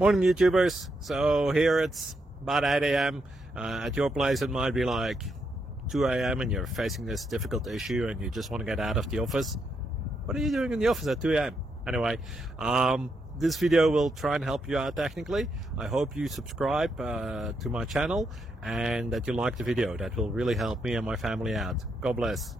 Morning YouTubers. So here it's about 8 a.m. At your place it might be like 2 a.m. and you're facing this difficult issue and you just want to get out of the office. What are you doing in the office at 2 a.m.? Anyway, this video will try and help you out technically. I hope you subscribe to my channel and that you like the video. That will really help me and my family out. God bless.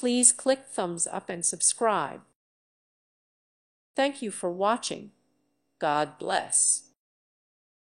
Please click thumbs up and subscribe. Thank you for watching. God bless.